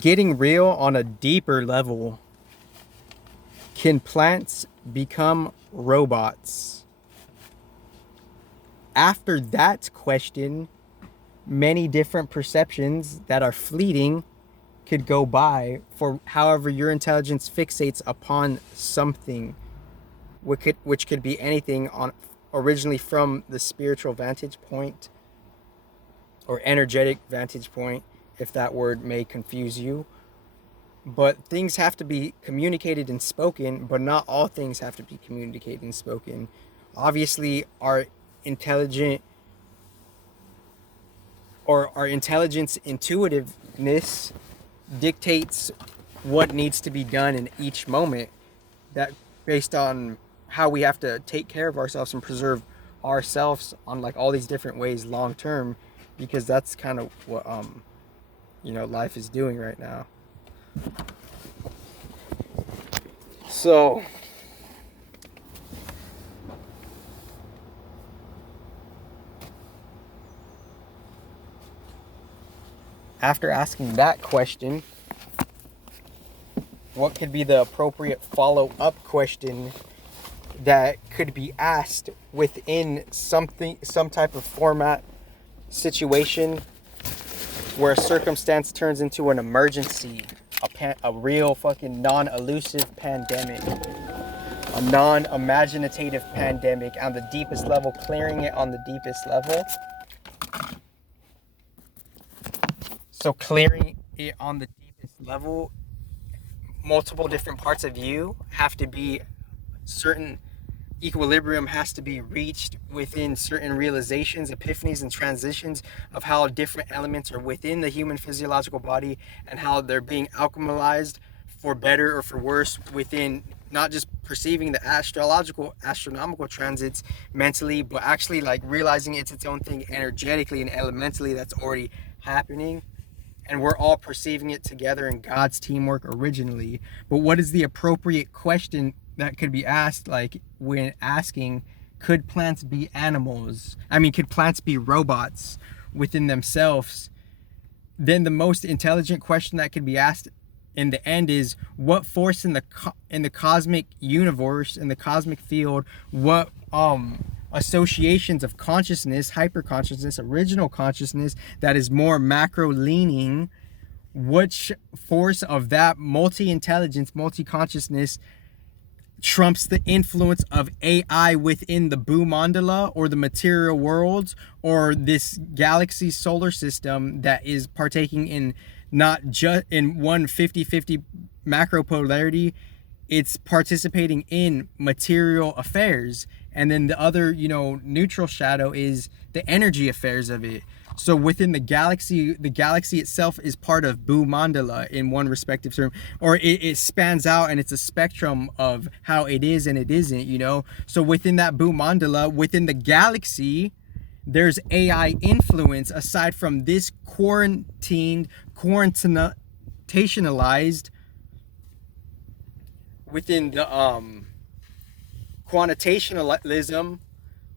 Getting real on a deeper level, can plants become robots? After that question, many different perceptions that are fleeting could go by for however your intelligence fixates upon something, which could be anything on originally from the spiritual vantage point or energetic vantage point, if that word may confuse you. But things have to be communicated and spoken, but not all things have to be communicated and spoken. Obviously, intelligent our intelligence intuitiveness dictates what needs to be done in each moment, that based on how we have to take care of ourselves and preserve ourselves on like all these different ways long term, because that's kind of what life is doing right now. So after asking that question, what could be the appropriate follow-up question that could be asked within some type of format situation where a circumstance turns into an emergency, a real fucking non-elusive pandemic, a non-imaginative pandemic on the deepest level, clearing it on the deepest level. So clearing it on the deepest level, multiple different parts of you have to be certain equilibrium has to be reached within certain realizations, epiphanies, and transitions of how different elements are within the human physiological body and how they're being alchemized for better or for worse within not just perceiving the astronomical transits mentally, but actually like realizing it's its own thing energetically and elementally that's already happening. And we're all perceiving it together in God's teamwork originally. But what is the appropriate question that could be asked, like when asking, could plants be animals? I mean, could plants be robots within themselves? Then the most intelligent question that could be asked in the end is, what force in the cosmic universe, in the cosmic field, what associations of consciousness, hyperconsciousness, original consciousness that is more macro leaning, which force of that multi-intelligence, multi-consciousness trumps the influence of AI within the Bhumandala or the material worlds or this galaxy solar system that is partaking in not just in one 50-50 macro polarity, it's participating in material affairs. And then the other, neutral shadow is the energy affairs of it. So within the galaxy itself is part of Bhumandala in one respective term, or it spans out and it's a spectrum of how it is and it isn't. So within that Bhumandala, within the galaxy, there's AI influence aside from this quarantationalized within the quantitationalism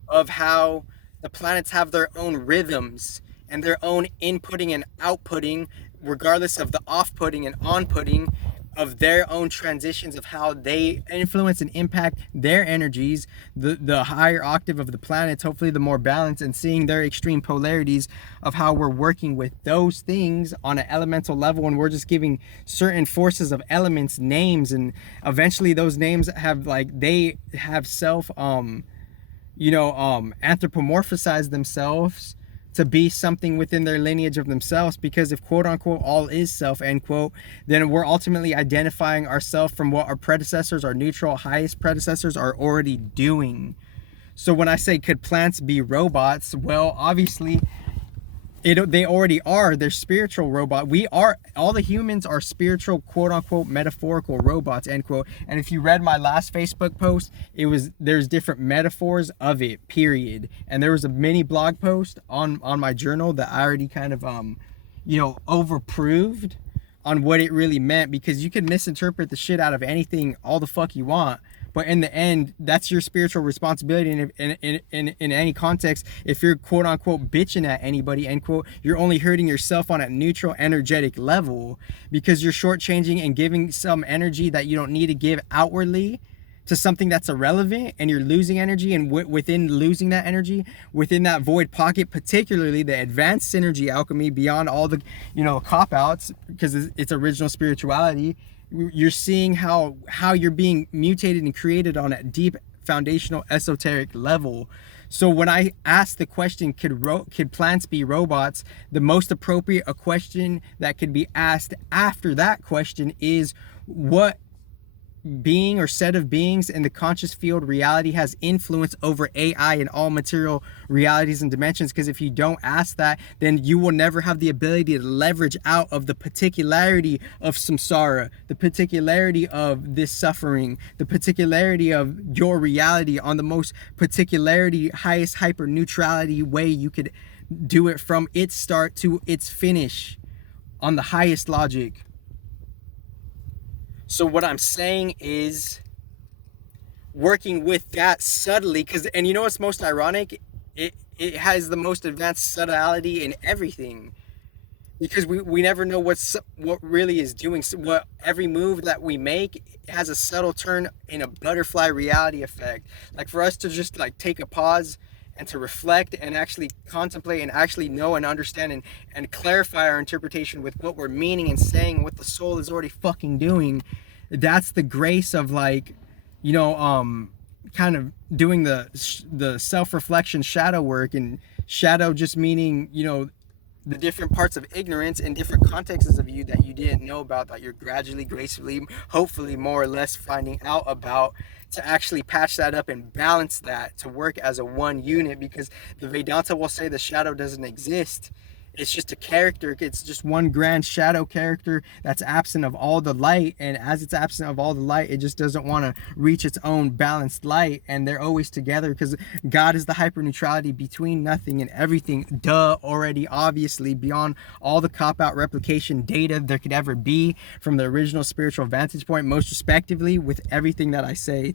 of how the planets have their own rhythms and their own inputting and outputting, regardless of the off-putting and on-putting of their own transitions of how they influence and impact their energies, the higher octave of the planets, hopefully the more balanced, and seeing their extreme polarities of how we're working with those things on an elemental level, and we're just giving certain forces of elements names, and eventually those names they have self anthropomorphized themselves to be something within their lineage of themselves, because if quote unquote all is self, end quote, then we're ultimately identifying ourselves from what our predecessors, our neutral highest predecessors, are already doing. So when I say could plants be robots, well, obviously they already are. They're spiritual robot. All the humans are spiritual, quote unquote, metaphorical robots, end quote. And if you read my last Facebook post, there's different metaphors of it, period. And there was a mini blog post on my journal that I already kind of overproved on what it really meant, because you can misinterpret the shit out of anything all the fuck you want. but in the end, that's your spiritual responsibility. And if, in any context, if you're quote unquote bitching at anybody, end quote, you're only hurting yourself on a neutral energetic level, because you're shortchanging and giving some energy that you don't need to give outwardly to something that's irrelevant, and you're losing energy. And within losing that energy, within that void pocket, particularly the advanced synergy alchemy, beyond all the cop outs, because it's original spirituality, you're seeing how you're being mutated and created on a deep foundational esoteric level. So when I ask the question, could plants be robots, the most appropriate a question that could be asked after that question is, what being or set of beings in the conscious field reality has influence over AI and all material realities and dimensions? Because if you don't ask that, then you will never have the ability to leverage out of the particularity of samsara, the particularity of this suffering, the particularity of your reality on the most particularity, highest hyper neutrality way you could do it, from its start to its finish on the highest logic. So what I'm saying is, working with that subtly, and you know what's most ironic? It has the most advanced subtlety in everything, because we never know what really is doing. So what every move that we make has a subtle turn in a butterfly reality effect. Like for us to just like take a pause and to reflect and actually contemplate and actually know and understand and clarify our interpretation with what we're meaning and saying, what the soul is already fucking doing. That's the grace of kind of doing the self-reflection shadow work. And shadow just meaning, the different parts of ignorance and different contexts of you that you didn't know about, that you're gradually, gracefully, hopefully more or less finding out about, to actually patch that up and balance that to work as a one unit. Because the Vedanta will say the shadow doesn't exist. It's just a character. It's just one grand shadow character that's absent of all the light. And as it's absent of all the light, it just doesn't want to reach its own balanced light. And they're always together, because God is the hyper neutrality between nothing and everything. Duh, already, obviously, beyond all the cop-out replication data there could ever be from the original spiritual vantage point, most respectively, with everything that I say.